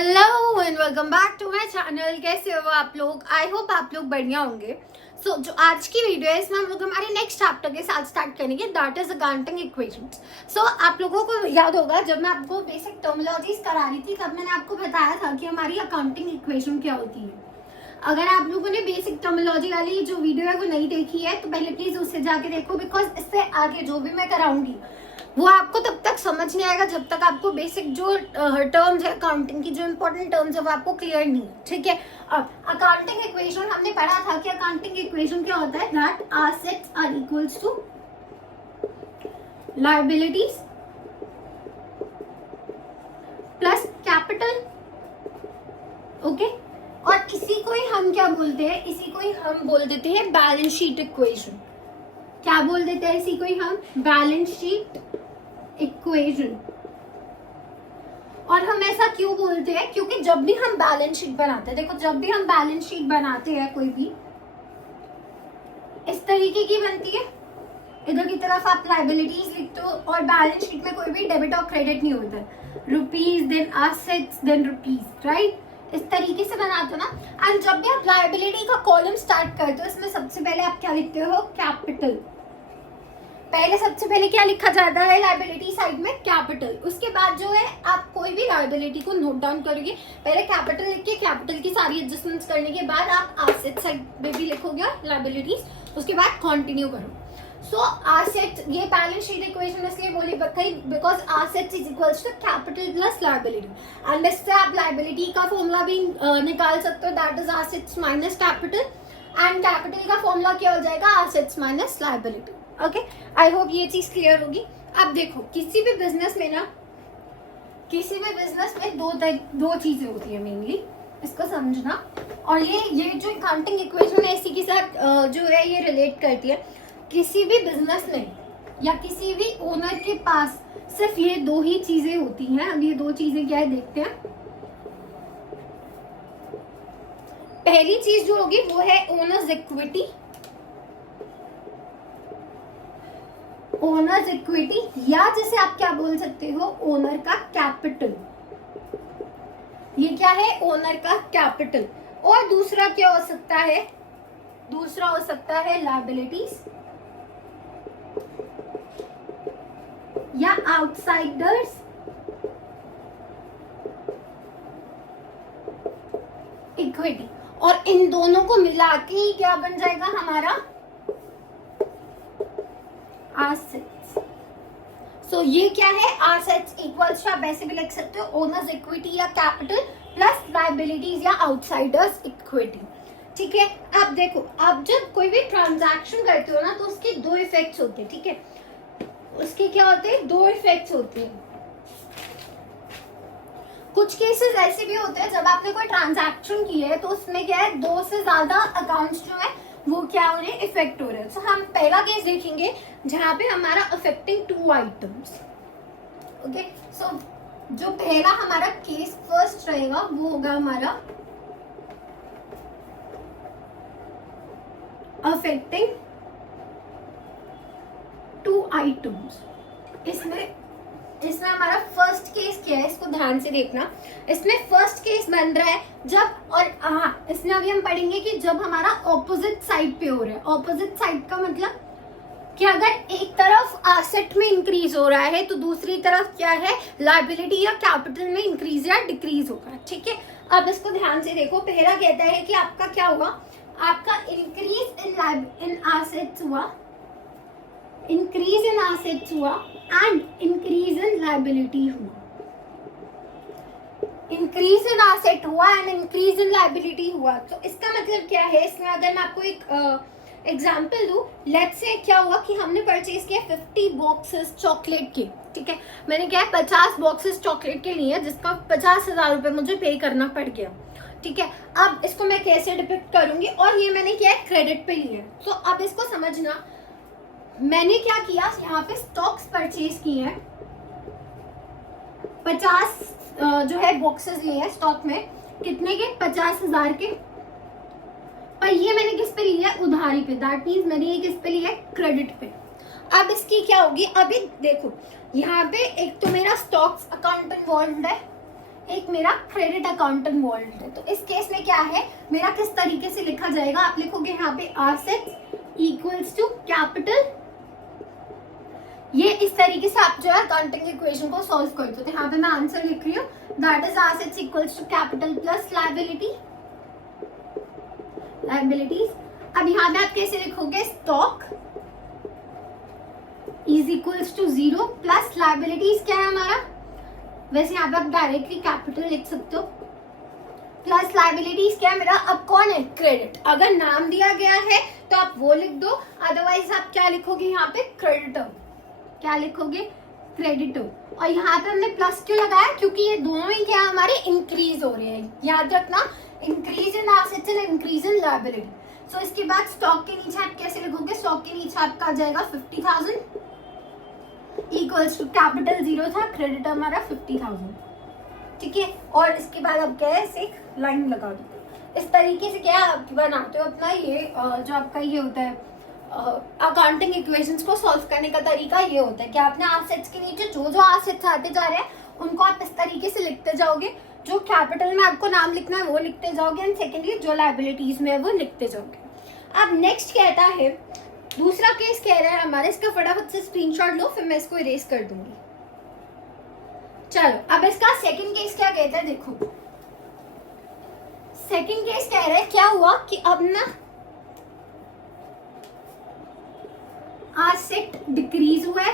Hello and welcome back to my channel. कैसे हो आप लोग? आई होप आप लोग बढ़िया होंगे। सो जो आज की वीडियो है इसमें हम लोग हमारे नेक्स्ट चैप्टर के साथ स्टार्ट करेंगे, दैट इज अकाउंटिंग इक्वेशंस। सो आप लोगों को याद होगा जब मैं आपको बेसिक टर्मिनोलॉजीज करा रही थी तब मैंने आपको बताया था कि हमारी अकाउंटिंग इक्वेशन क्या होती है। अगर आप लोगों ने बेसिक टर्मिनोलॉजी वाली जो वीडियो है वो नहीं देखी है तो पहले प्लीज उससे जाके देखो, बिकॉज इससे आगे जो भी मैं कराऊंगी वो आपको तब तक समझ नहीं आएगा जब तक आपको बेसिक जो टर्म्स है अकाउंटिंग की, जो इंपॉर्टेंट टर्म्स है वो आपको क्लियर नहीं है। ठीक है, अब अकाउंटिंग इक्वेशन हमने पढ़ा था कि अकाउंटिंग इक्वेशन क्या होता है, that assets are equals to liabilities plus capital. Okay, और इसी को ही हम क्या बोलते हैं, इसी को ही हम बोल देते हैं बैलेंस शीट इक्वेशन। क्या बोल देते हैं इसी को ही हम? Balance sheet equation. और हम ऐसा क्यों बोलते हैं? क्योंकि जब भी हम बैलेंस शीट बनाते हैं, देखो जब भी हम बैलेंस शीट बनाते हैं कोई भी इस तरीके की बनती है, इधर की तरफ आप लायबिलिटीज लिखते हो और बैलेंस शीट में कोई भी डेबिट और क्रेडिट नहीं होता है, rupees then assets then rupees, right? इस तरीके से बनाते हो ना। एंड जब भी आप लायबिलिटी का कॉलम स्टार्ट करते हो इसमें सबसे पहले आप क्या लिखते हो? कैपिटल। पहले सबसे पहले क्या लिखा जाता है लायबिलिटी साइड में? कैपिटल। उसके बाद जो है आप कोई भी लायबिलिटी को नोट डाउन करोगे, पहले कैपिटल लिख के कैपिटल की सारी एडजस्टमेंट्स करने के बाद आप एसेट साइड में भी लिखोगे लायबिलिटीज, उसके बाद कंटिन्यू करो। सो एसेट, ये बैलेंस शीट इक्वेशन इसलिए बोली बताई because assets is equals to capital plus liability. And इससे आप लायबिलिटी का फॉर्मूला भी निकाल सकते हो, that is assets minus capital. And capital का फॉर्मूला क्या हो जाएगा? Assets minus liability. Okay, I hope ये चीज क्लियर होगी। अब देखो किसी भी बिजनेस में ना, किसी भी बिजनेस में दो चीजें होती है मेनली, इसको समझना। और ये जो अकाउंटिंग इक्वेशन है इसी के साथ जो है ये रिलेट करती है। किसी भी बिजनेस में या किसी भी ओनर के पास सिर्फ ये दो ही चीजें होती हैं। अब ये दो चीजें क्या है देखते हैं। पहली चीज जो होगी वो है ओनर्स इक्विटी, ओनर्स इक्विटी, या जिसे आप क्या बोल सकते हो? ओनर का कैपिटल। ये क्या है? ओनर का कैपिटल। और दूसरा क्या हो सकता है? दूसरा हो सकता है लायबिलिटीज या आउटसाइडर्स इक्विटी। और इन दोनों को मिला के ही क्या बन जाएगा हमारा? एसेट्स। सो ये क्या है? एसेट्स इक्वल्स टू, आप ऐसे भी लिख सकते हो, ओनर्स इक्विटी या कैपिटल प्लस लायबिलिटीज या आउटसाइडर्स इक्विटी। ठीक है, अब देखो आप जब कोई भी ट्रांजैक्शन करते हो ना तो उसके दो इफेक्ट्स होते हैं। ठीक है, उसके क्या होते हैं? दो इफेक्ट्स होते हैं। कुछ केसेस ऐसे भी होते हैं जब आपने कोई ट्रांजैक्शन की है तो उसमें क्या है, दो से ज्यादा अकाउंट्स जो है वो क्या हो रहे हैं? इफेक्ट हो रहे हैं। सो हम पहला केस देखेंगे जहां पे हमारा अफेक्टिंग टू आइटम्स। ओके, सो जो पहला हमारा केस फर्स्ट रहेगा वो होगा हमारा अफेक्टिंग टू आइटम्स। इसमें हमारा फर्स्ट केस क्या है, इसको ध्यान से देखना। इसमें फर्स्ट केस बन रहा है जब, और हाँ इसमें अभी हम पढ़ेंगे कि जब हमारा ऑपोजिट साइड पे हो रहा है। ऑपोजिट साइड का मतलब कि अगर एक तरफ एसेट में इंक्रीज हो रहा है तो दूसरी तरफ क्या है? लायबिलिटी या कैपिटल में इंक्रीज या डिक्रीज होगा। ठीक है, अब इसको ध्यान से देखो। पहला कहता है कि आपका क्या हुआ? आपका इंक्रीज इन एसेट्स हुआ, इंक्रीज इन एसेट्स हुआ एंड इंक्रीज इन लायबिलिटी हुआ। इंक्रीज इन एसेट हुआ एंड इंक्रीज इन लायबिलिटी हुआ। तो इसका मतलब क्या है? इसमें अगर मैं आपको एक एग्जाम्पल दूं, लेट्स से क्या हुआ कि हमने परचेज किया 50 बॉक्सेस चॉकलेट के। ठीक है, मैंने क्या है 50 बॉक्सेस चॉकलेट के लिए जिसका 50,000 रुपए मुझे पे करना पड़ गया। ठीक है, अब इसको मैं कैसे डिपिक्ट करूंगी? और ये मैंने क्या है? क्रेडिट पे लिया। तो अब इसको समझना, मैंने क्या किया, यहाँ पे स्टॉक्स परचेज किए हैं, 50 जो है बॉक्सेस लिए हैं स्टॉक में, कितने के? 50,000 के। पर ये मैंने किस पे लिया है? उधारी पे। दैट मीन्स मैंने ये किस पे लिया है? क्रेडिट पे। अब इसकी क्या होगी? अभी देखो यहाँ पे एक तो मेरा स्टॉक्स अकाउंट इन्वॉल्व है, एक मेरा क्रेडिट अकाउंट इन्वॉल्व है। तो इस केस में क्या है, मेरा किस तरीके से लिखा जाएगा, आप लिखोगे यहाँ पे एसेट्स इक्वल्स टू कैपिटल। ये इस तरीके से आप जो है अकाउंटिंग इक्वेशन को सॉल्व करते हो। तो यहाँ पे मैं आंसर लिख रही हूँ, that is assets equals to capital plus liabilities. अब यहाँ पे आप कैसे लिखोगे, stock is equals to 0 plus liabilities क्या है हमारा, वैसे यहाँ पे आप डायरेक्टली कैपिटल लिख सकते हो, प्लस लायबिलिटीज क्या है मेरा, अब कौन है, क्रेडिट। अगर नाम दिया गया है तो आप वो लिख दो, अदरवाइज आप क्या लिखोगे यहाँ पे, क्रेडिटर। क्या लिखोगे, क्रेडिटर। और यहाँ पे हमने प्लस क्यों लगाया, क्योंकि ये दोनों ही क्या हमारे इंक्रीज हो रहे हैं, याद रखना, increase in assets and increase in liability. So इसके बाद स्टॉक के नीचे आप कैसे लिखोगे, स्टॉक के नीचे आपका आ जाएगा 50,000 इक्वल्स टू कैपिटल 0 था, क्रेडिट हमारा 50,000, ठीक है। और इसके बाद अब क्या है, एक लाइन लगा दो। इस तरीके से क्या आप बनाते हो अपना ये जो आपका ये होता है अकाउंटिंग इक्वेशंस को सॉल्व करने का तरीका ये होता है कि आपने एसेट्स के नीचे जो जो एसेट्स आते जा रहे हैं उनको आप इस तरीके से लिखते जाओगे, जो कैपिटल में आपको नाम लिखना है वो लिखते जाओगे, एंड सेकेंडली जो लायबिलिटीज में है वो लिखते जाओगे। अब नेक्स्ट कहता है, दूसरा केस कह रहा है हमारे, इसका फटाफट से स्क्रीनशॉट लो, फिर मैं इसको इरेज कर दूंगी। चलो अब इसका सेकंड केस क्या कहता है, देखो सेकंड केस कह रहा है क्या हुआ कि अब ना एसेट डिक्रीज हुआ है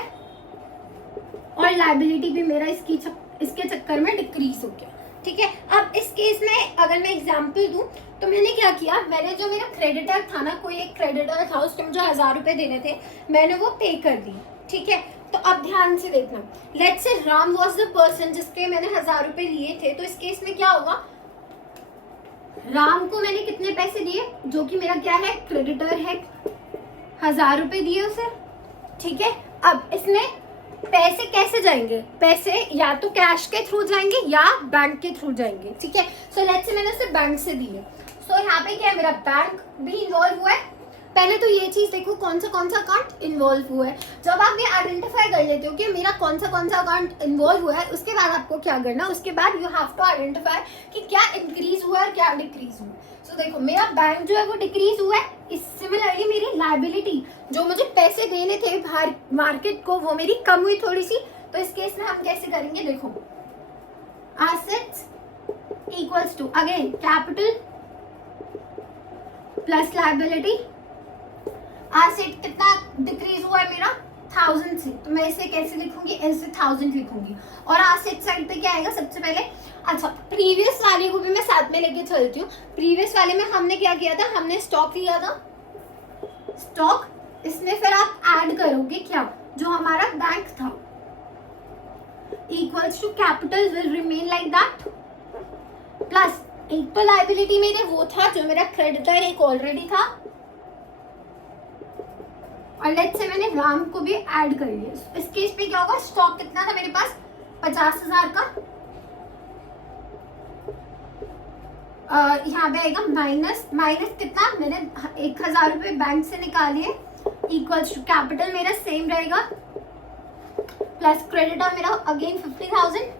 और लायबिलिटी भी मेरा इसके चक्कर में डिक्रीज हो गया, ठीक है। अब इस केस में अगर मैं एग्जांपल दूं तो मैंने क्या किया, मैंने जो मेरा क्रेडिटर था ना, कोई एक क्रेडिटर था, उसको मुझे 1000 रुपए देने थे, मैंने वो पे कर दिए, ठीक है। तो अब ध्यान से देखना, let's say Ram was the person जिसके मैंने 1000 रुपए लिए थे। तो इस केस में क्या होगा, राम को मैंने कितने पैसे दिए, जो कि मेरा क्या है, क्रेडिटर है, 1000 रुपए दिए उसे, ठीक है। अब इसमें पैसे कैसे जाएंगे, पैसे या तो कैश के थ्रू जाएंगे या बैंक के थ्रू जाएंगे, ठीक है। सो लेट्स से मैंने उसे बैंक से दिए। सो यहाँ पे क्या है, मेरा बैंक भी इन्वॉल्व हुआ है। पहले तो ये चीज देखो कौन सा अकाउंट इन्वॉल्व हुआ है। जब आप ये आइडेंटिफाई कर लेते हो कि मेरा कौन सा अकाउंट इन्वॉल्व हुआ है, उसके बाद आपको क्या करना, उसके बाद यू हैव टू आइडेंटिफाई कि क्या इंक्रीज हुआ है और क्या डिक्रीज हुआ है। सो देखो मेरा बैंक जो है वो डिक्रीज हुआ है, सिमिलरली मेरी लायबिलिटी जो मुझे पैसे देने थे बाहर मार्केट को, वो मेरी कम हुई थोड़ी सी। तो इस केस में हम कैसे करेंगे, देखो assets equals to again capital plus liability. Asset कितना डिक्रीज हुआ है मेरा, 1000 से, तो मैं इसे कैसे लिखूंगी, ऐसे 1000 लिखूंगी। और एसेट साइड पे क्या आएगा सबसे पहले, अच्छा प्रीवियस वाले को भी मैं साथ में लेके चलती हूँ। प्रीवियस वाले में हमने क्या किया था, हमने स्टॉक लिया था, स्टॉक, इसमें फिर आप ऐड करोगे क्या, जो हमारा बैंक था, equals to capital will remain like that, plus एक तो लायबिलिटी मेरे वो था जो मेरा क्रेडिटर एक ऑलरेडी था, और लेट्स से मैंने राम को भी ऐड कर लिया। इस केस पे क्या होगा, स्टॉक कितना था मेरे पास, 50,000 का, यहाँ पे आएगा माइनस कितना, मैंने 1000 रुपए बैंक से निकालिए, इक्वल्स टू कैपिटल मेरा सेम रहेगा, प्लस क्रेडिटर मेरा अगेन 50,000,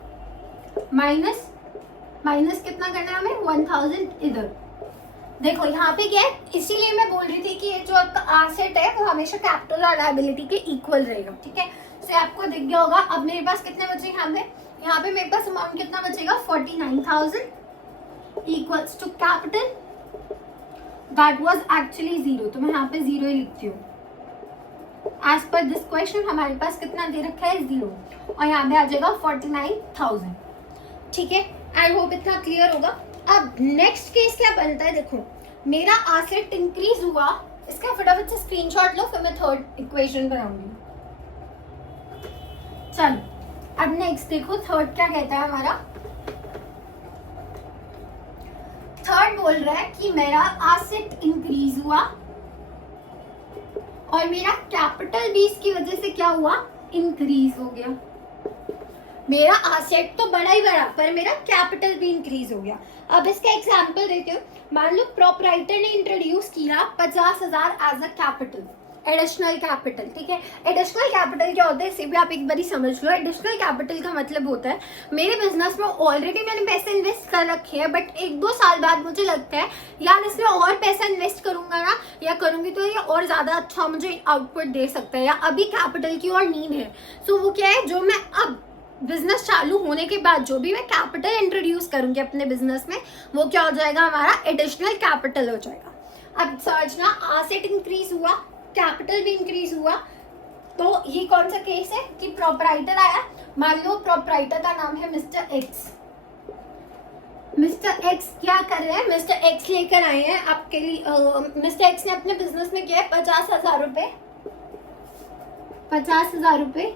माइनस कितना करना है हमें, 1000 इधर। देखो यहाँ पे क्या है, इसीलिए मैं बोल रही थी कि ये जो आपका एसेट है वो हमेशा कैपिटल और लायबिलिटी के इक्वल रहेगा, ठीक है। सो आपको दिख गया होगा। अब मेरे पास कितने बचे यहाँ पे मेरे पास अमाउंट कितना बचेगा, 49,000 equals to capital, that was actually 0, तो मैं यहाँ पे 0 ही लिखती हूँ। एज पर दिस क्वेश्चन हमारे पास कितना दे रखा है, 0, और यहाँ पे आ जाएगा 49,000, ठीक है। आई होप इतना क्लियर होगा। अब नेक्स्ट केस क्या बनता है, देखो मेरा एसेट इंक्रीज हुआ, इसका फटाफट से स्क्रीनशॉट लो, फिर मैं थर्ड इक्वेशन बनाऊंगी। चलो अब नेक्स्ट देखो थर्ड क्या कहता है हमारा। थर्ड बोल रहा है कि मेरा एसेट इंक्रीज हुआ और मेरा कैपिटल भी इसकी वजह से क्या हुआ, इंक्रीज हो गया। मेरा एसेट तो बड़ा ही बड़ा, पर मेरा कैपिटल भी इंक्रीज हो गया। अब इसका एग्जांपल देते हो, मान लो प्रोप्राइटर ने इंट्रोड्यूस किया 50,000 as a capital, additional capital, ठीक है। एडिशनल कैपिटल क्या होता है, इसे भी आप एक बार समझ लो। एडिशनल कैपिटल का मतलब होता है मेरे बिजनेस में ऑलरेडी मैंने पैसे इन्वेस्ट कर रखे हैं, बट 1-2 साल बाद मुझे लगता है यार इसमें और पैसा इन्वेस्ट करूंगा ना या करूंगी तो ये और ज्यादा अच्छा मुझे आउटपुट दे सकता है, या अभी कैपिटल की और नीड है। सो वो क्या है, जो मैं अब बिजनेस चालू होने के बाद जो भी मैं कैपिटल इंट्रोड्यूस करूंगी अपने बिजनेस में, वो क्या हो जाएगा, हमारा एडिशनल कैपिटल हो जाएगा। अब समझना, एसेट इंक्रीज हुआ, कैपिटल भी इंक्रीज हुआ, तो ये कौन सा केस है कि प्रोपराइटर आया। मान लो प्रोपराइटर का नाम है मिस्टर एक्स। मिस्टर एक्स क्या कर रहे हैं, मिस्टर एक्स लेकर आए हैं आपके लिए, मिस्टर एक्स ने अपने बिजनेस में किया है 50,000 रुपए, 50,000 रुपए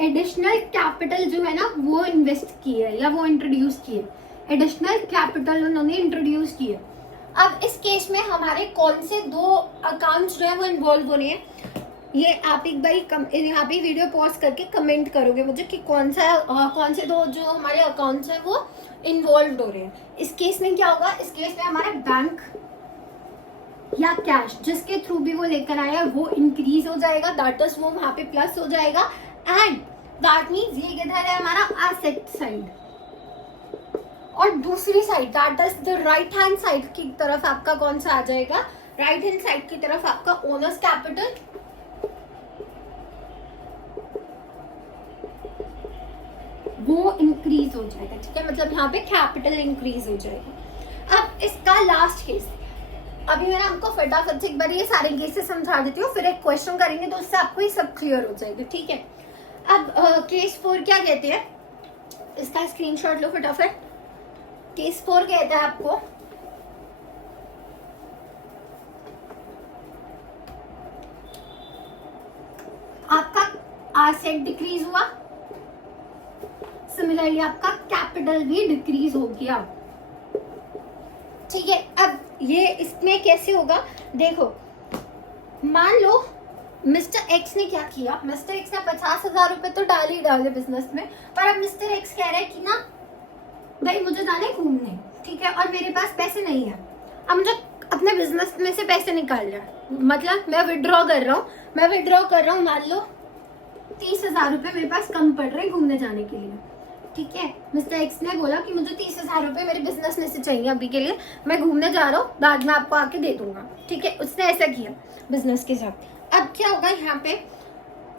एडिशनल कैपिटल जो है ना वो इन्वेस्ट किए या वो इंट्रोड्यूस किए, एडिशनल कैपिटल उन्होंने इंट्रोड्यूस किए। अब इस केस में हमारे कौन से 2 अकाउंट्स जो है वो इन्वॉल्व हो रहे हैं, ये आप एक बार यहाँ पे वीडियो पॉज करके कमेंट करोगे मुझे कि कौन से 2 जो हमारे अकाउंट्स हैं वो इन्वॉल्व हो रहे हैं। इस केस में क्या होगा, इस केस में हमारा बैंक या कैश जिसके थ्रू भी वो लेकर आया वो इंक्रीज हो जाएगा, दैट इज वो वहां पे प्लस हो जाएगा। एंड दैट मीन्स ये किधर है, हमारा एसेट साइड, और दूसरी side that is the right hand side की तरफ आपका कौन सा आ जाएगा, राइट हैंड साइड की तरफ आपका ओनर्स कैपिटल, वो इंक्रीज हो जाएगा, ठीक है। मतलब यहाँ पे कैपिटल इंक्रीज हो जाएगा। अब इसका लास्ट केस, अभी मैंने आपको फटाफट से एक बार ये सारे केसेस समझा देती हूँ, फिर एक क्वेश्चन करेंगे तो उससे आपको ये सब क्लियर हो जाएगा, ठीक है। अब केस 4 क्या कहते हैं, इसका स्क्रीनशॉट लो फटाफट। केस 4 कहता है आपको आपका एसेट डिक्रीज हुआ, सिमिलरली आपका कैपिटल भी डिक्रीज हो गया, ठीक है। अब ये इसमें कैसे होगा, देखो मान लो मिस्टर एक्स ने क्या किया, मिस्टर एक्स ने 50,000 रुपए तो डाले बिजनेस में, पर अब मिस्टर एक्स कह रहा है कि ना भाई मुझे जाना है घूमने, ठीक है, और मेरे पास पैसे नहीं है, अब मुझे अपने बिजनेस में से पैसे निकालना है, मतलब मैं विड्रॉ कर रहा हूँ, मान लो 30,000 रुपए मेरे पास कम पड़ रहे घूमने जाने के लिए, ठीक है। मिस्टर एक्स ने बोला कि मुझे 30,000 रुपए मेरे बिजनेस में से चाहिए अभी के लिए, मैं घूमने जा रहा हूँ, बाद में आपको आके दे दूंगा, ठीक है। उसने ऐसा किया बिजनेस के साथ। अब क्या होगा, यहाँ पे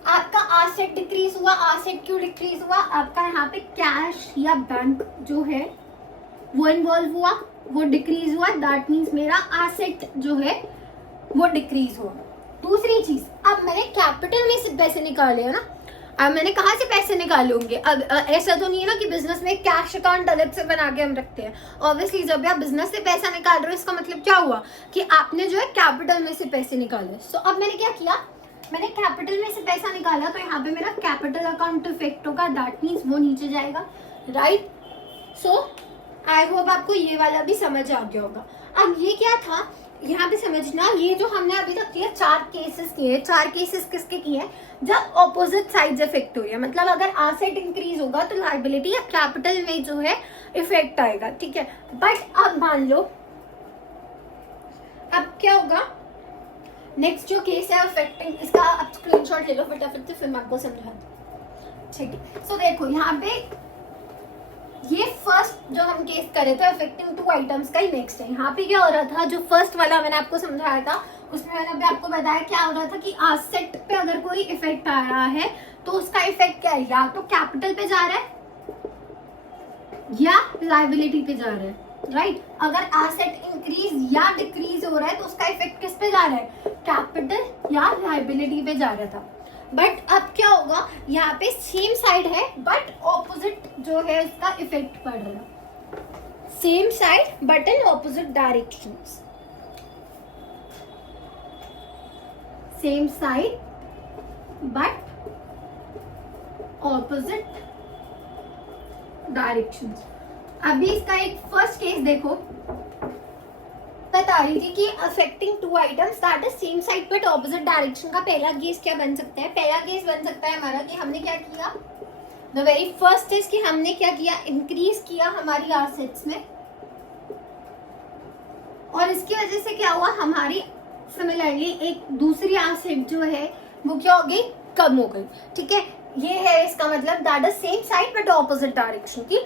आपका एसेट डिक्रीज हुआ। एसेट क्यों डिक्रीज हुआ, आपका यहाँ पे कैश या बैंक जो है वो इन्वॉल्व हुआ, वो डिक्रीज हुआ, दैट मीन्स मेरा एसेट जो है वो डिक्रीज हुआ। दूसरी चीज, अब मैंने कैपिटल में से पैसे निकाले है ना, अब मैंने कहाँ से पैसे निकाले होंगे, अब ऐसा तो नहीं है ना कि बिजनेस में कैश अकाउंट अलग से बना के हम रखते हैं। ऑब्वियसली जब आप बिजनेस से पैसा निकाल रहे हो इसका मतलब क्या हुआ कि आपने जो है कैपिटल में से पैसे निकाले। सो अब मैंने क्या किया, मैंने कैपिटल में से पैसा निकाला, तो यहाँ पे मेरा कैपिटल अकाउंट इफेक्ट होगा, दैट मीन्स वो नीचे जाएगा, राइट। सो आई होप आपको ये वाला भी समझ आ गया होगा। अब ये क्या था, यहाँ पे समझना, ये जो हमने अभी तक किया 4 केसेस किए, 4 केसेस किसके किए, जब ऑपोजिट साइड्स इफेक्ट हो रही है, मतलब अगर एसेट इंक्रीज होगा तो लायबिलिटी या कैपिटल में जो है इफेक्ट आएगा, ठीक है। बट अब मान लो अब क्या होगा, नेक्स्ट जो केस है अफेक्टिंग, इसका आप स्क्रीनशॉट ले लो फटाफट से, फिर मैं आपको समझा, ठीक है। सो देखो यहाँ पे ये फर्स्ट जो हम केस कर रहे थे अफेक्टिंग 2 आइटम्स का ही नेक्स्ट है। यहाँ पे क्या हो रहा था, जो फर्स्ट वाला मैंने आपको समझाया था उसमें मैंने अभी आपको बताया क्या हो रहा था कि एसेट पे अगर कोई इफेक्ट आ रहा है तो उसका इफेक्ट क्या है, या तो कैपिटल पे जा रहा है या लायबिलिटी पे जा रहा है, राइट। अगर एसेट इंक्रीज या डिक्रीज हो रहा है तो उसका इफेक्ट किस पे जा रहा है, कैपिटल या लायबिलिटी पे जा रहा था। बट अब क्या होगा, यहाँ पे सेम साइड है बट ऑपोजिट जो है इसका इफेक्ट पड़ रहा है, same side but in opposite directions, same side but opposite directions. अभी इसका एक फर्स्ट केस देखो, बता रही थी कि affecting 2 items that is same side but opposite direction का पहला केस क्या बन सकता है, पहला केस बन सकता है हमारा कि हमने क्या किया, द वेरी फर्स्ट इज कि हमने क्या किया, इंक्रीज किया हमारी एसेट्स में, और इसकी वजह से क्या हुआ, हमारी सिमिलरली एक दूसरी एसेट जो है वो क्या हो गई, कम हो गई। ठीक है, ये है इसका मतलब that is same side but opposite direction की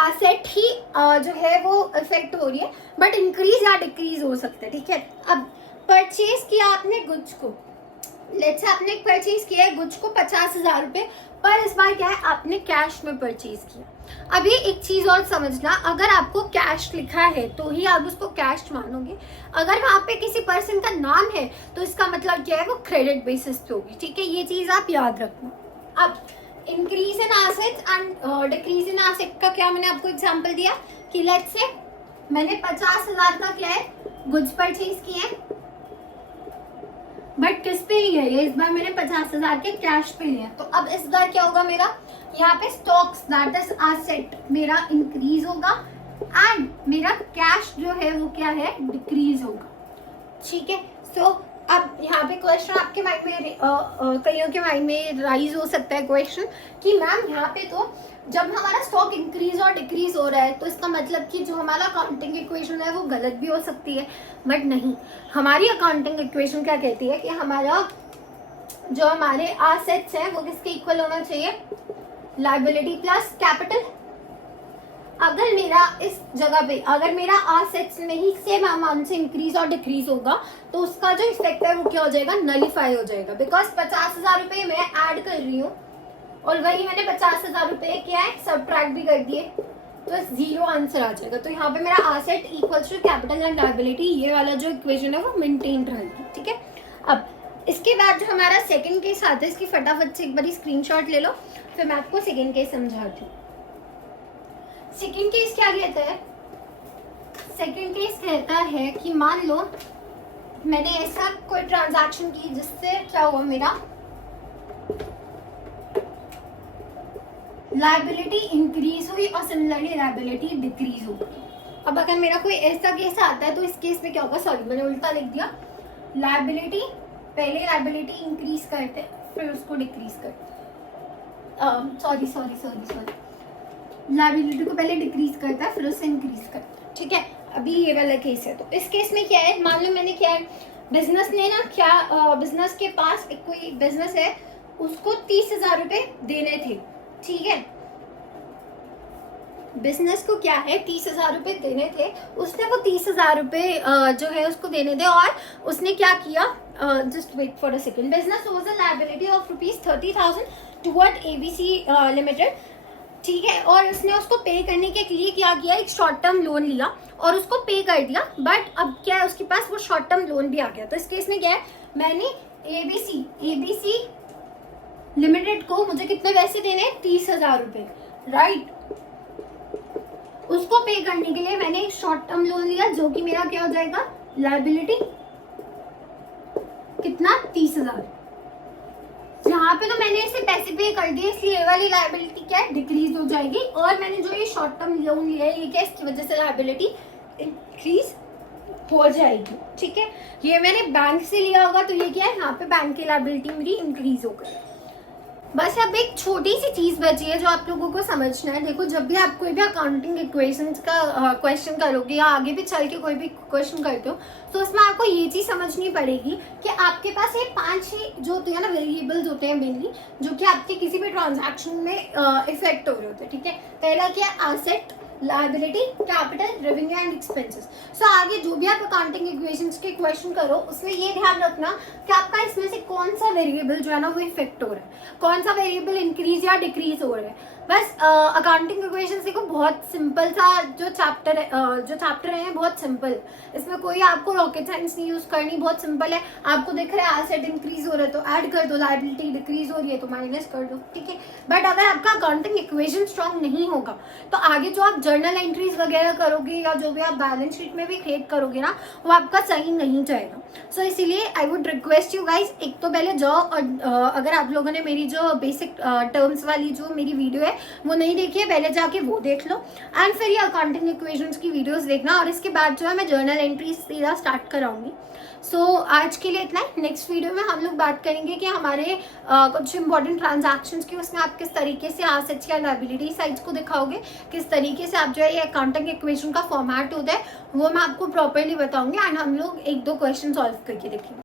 एसेट ही जो है वो इफेक्ट हो रही है, बट इंक्रीज या डिक्रीज हो सकता है। ठीक है, अब परचेज किया आपने गुड्स को, लेट्स से आपने परचेज किया है गुड्स को 50,000 रुपए, पर इस बार क्या है आपने कैश में परचेज किया। अब ये एक चीज और समझना, अगर आपको कैश लिखा है तो ही आप उसको कैश मानोगे, अगर वहां पे किसी पर्सन का नाम है तो इसका मतलब क्या है वो क्रेडिट बेसिस पे होगी। ठीक है, ये चीज आप याद रखना। अब increase in assets and decrease in asset का क्या मैंने आपको एग्जांपल दिया कि लेट्स से मैंने 50,000 का क्या है गुड्स परचेज किए हैं, बट किस पे लिए है, इस बार मैंने 50,000 के कैश पे लिए। तो अब इस बार क्या होगा मेरा, यहाँ पे स्टॉक्स दैट इज एसेट मेरा इंक्रीज होगा एंड मेरा कैश जो है वो क्या है डिक्रीज होगा। ठीक है, सो अब यहाँ पे क्वेश्चन आपके माइंड में कईयों के माइंड में राइज हो सकता है क्वेश्चन कि मैम यहाँ पे तो जब हमारा स्टॉक इंक्रीज और डिक्रीज हो रहा है तो इसका मतलब कि जो हमारा अकाउंटिंग इक्वेशन है वो गलत भी हो सकती है, बट नहीं, हमारी अकाउंटिंग इक्वेशन क्या कहती है कि हमारा जो हमारे एसेट्स हैं वो किसके इक्वल होना चाहिए, लायबिलिटी प्लस कैपिटल। अगर मेरा इस जगह पे अगर मेरा एसेट्स में ही सेम अमाउंट से इंक्रीज और डिक्रीज होगा तो उसका जो इफेक्ट है वो क्या हो जाएगा, नलीफाई हो जाएगा, बिकॉज 50,000 रुपए मैं ऐड कर रही हूँ और वही मैंने 50,000 रुपए क्या है सब्ट्रैक्ट भी कर दिए, तो जीरो आंसर आ जाएगा। तो यहाँ पे मेरा asset equals to capital and liability, ये वाला जो इक्वेशन है वो मेंटेन रहेगी। ठीक है, अब इसके बाद जो हमारा सेकंड केस आता है इसकी फटाफट से एक बार स्क्रीनशॉट ले लो, फिर मैं आपको सेकंड केस समझाती हूँ। सेकंड केस क्या कहता है, सेकंड केस कहता है कि मान लो मैंने ऐसा कोई ट्रांजैक्शन की जिससे क्या हुआ, मेरा लायबिलिटी इंक्रीज हुई और सिमिलरली लायबिलिटी डिक्रीज हो गई। अब अगर मेरा कोई ऐसा केस आता है तो इस केस में क्या होगा, सॉरी मैंने उल्टा लिख दिया, लायबिलिटी पहले लायबिलिटी इंक्रीज करते फिर उसको डिक्रीज करते, सॉरी लायबिलिटी को पहले डिक्रीज करता है फिर उससे इंक्रीज करता है। ठीक है, अभी ये वाला केस है, तो इस केस में क्या है, मान लो मैंने क्या है बिजनेस ने ना क्या बिजनेस के पास एक कोई बिजनेस है उसको 30,000 रुपए देने थे। ठीक है, बिजनेस को क्या है 30,000 रुपए देने थे, उसने वो 30,000 रुपए जो है उसको देने थे और उसने क्या किया, just wait for a second, business was a liability of ₹30,000 toward ABC limited. ठीक है, और उसने उसको पे करने के लिए क्या किया, एक शॉर्ट टर्म लोन लिया और उसको पे कर दिया, बट अब क्या है उसके पास वो शॉर्ट टर्म लोन भी आ गया। तो इस केस में क्या है, मैंने एबीसी लिमिटेड को मुझे कितने पैसे देने, 30,000 रुपए, राइट। उसको पे करने के लिए मैंने एक शॉर्ट टर्म लोन लिया जो कि मेरा क्या हो जाएगा, लायबिलिटी कितना, 30,000। यहाँ पे तो मैंने इसे पैसे पे कर दिए इसलिए ये वाली लायबिलिटी क्या है डिक्रीज हो जाएगी, और मैंने जो ये शॉर्ट टर्म लोन लिया है ये क्या इसकी वजह से लायबिलिटी इंक्रीज हो जाएगी। ठीक है, ये मैंने बैंक से लिया होगा तो ये क्या है, यहाँ पे बैंक की लायबिलिटी मेरी इंक्रीज हो गई। बस अब एक छोटी सी चीज बची है जो आप लोगों को समझना है। देखो जब भी आप कोई भी अकाउंटिंग इक्वेशंस का क्वेश्चन करोगे या आगे भी चल के कोई भी क्वेश्चन करते हो तो उसमें आपको ये चीज समझनी पड़ेगी कि आपके पास ये 5 ही जो होते हैं ना वेरिएबल्स होते हैं मेनली, जो कि आपके किसी भी ट्रांजैक्शन में इफेक्ट हो रहे होते हैं। ठीक है, पहला क्या है, asset, liability, capital, revenue and expenses. So आगे जो भी आप अकाउंटिंग इक्वेशंस के क्वेश्चन करो उसमें ये ध्यान रखना कि आपका इसमें से कौन सा वेरिएबल जो है ना वो इफेक्ट हो रहा है, कौन सा वेरिएबल इंक्रीज या डिक्रीज हो रहा है। बस अकाउंटिंग इक्वेशंस देखो बहुत सिंपल सा जो चैप्टर है बहुत सिंपल, इसमें कोई आपको रॉकेट साइंस नहीं यूज करनी, बहुत सिंपल है। आपको दिख रहा है एसेट इंक्रीज हो रहा है तो ऐड कर दो, लायबिलिटी डिक्रीज हो रही है तो माइनस कर दो। ठीक है, बट अगर आपका अकाउंटिंग इक्वेशन स्ट्रांग नहीं होगा तो आगे जो आप जर्नल एंट्रीज वगैरह करोगे या जो भी आप बैलेंस शीट में भी क्रिएट करोगे ना वो आपका सही नहीं जाएगा। सो इसीलिए I would request you guys, एक तो पहले जाओ और अगर आप लोगों ने मेरी जो बेसिक टर्म्स वाली जो मेरी वीडियो है है वो नहीं देखी है, पहले जाके वो देख लो। एंड फिर ये अकाउंटिंग इक्वेशंस की वीडियोस देखना, और इसके बाद जो है मैं जर्नल एंट्री सीधा स्टार्ट कराऊंगी। सो आज के लिए इतना ही। नेक्स्ट वीडियो में हम लोग बात करेंगे कि हमारे कुछ इंपॉर्टेंट ट्रांजैक्शंस की, उसमें आप किस तरीके से एसेट्स या लायबिलिटी साइड्स को दिखाओगे, किस तरीके से आप जो है ये अकाउंटिंग इक्वेशन का फॉर्मेट होता है वो मैं आपको प्रॉपरली बताऊंगी। एंड हम लोग 1-2 क्वेश्चन सॉल्व करके देखेंगे।